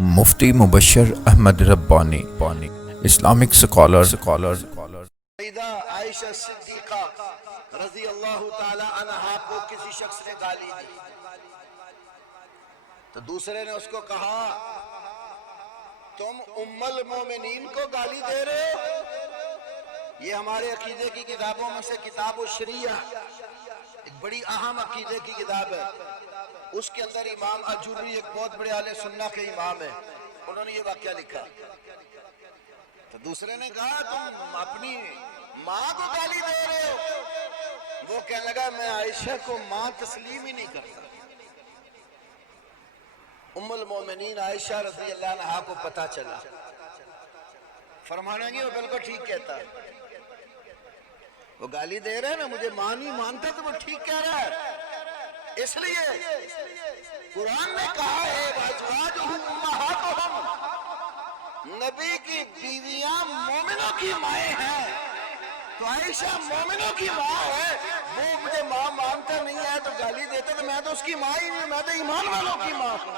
مفتی مبشر احمد ربانی Islamic scholar سیدہ عائشہ صدیقہ رضی اللہ تعالی عنہا کو کسی شخص نے گالی دی تو دوسرے نے اس کو کہا تم ام المومنین کو گالی دے رہے ہو؟ یہ ہمارے عقیدے کی کتابوں میں سے کتاب الشریعہ ایک بڑی اہم عقیدے کی کتاب ہے، اس کے اندر امام اجوری ایک بہت بڑے اہل سنت کے امام ہیں، انہوں نے یہ واقعہ لکھا۔ تو دوسرے نے کہا تم اپنی ماں کو گالی دے رہے ہو؟ وہ کہنے لگا میں عائشہ کو ماں تسلیم ہی نہیں کرتا۔ ام المومنین عائشہ رضی اللہ عنہا کو پتہ چلا، فرمانے گی وہ بالکل ٹھیک کہتا ہے، وہ گالی دے رہے ہیں نا، مجھے ماں نہیں مانتا تو وہ ٹھیک کہہ رہا ہے۔ اس لیے قرآن نے کہا ہے وَأَزْوَاجُهُ أُمَّهَاتُهُمْ، نبی کی بیویاں مومنوں کی مائیں ہیں، تو عائشہ مومنوں کی ماں ہے، وہ مجھے ماں مانتا نہیں ہے تو گالی دیتا، تو میں تو اس کی ماں ہی نہیں، میں تو ایمان والوں کی ماں ہوں۔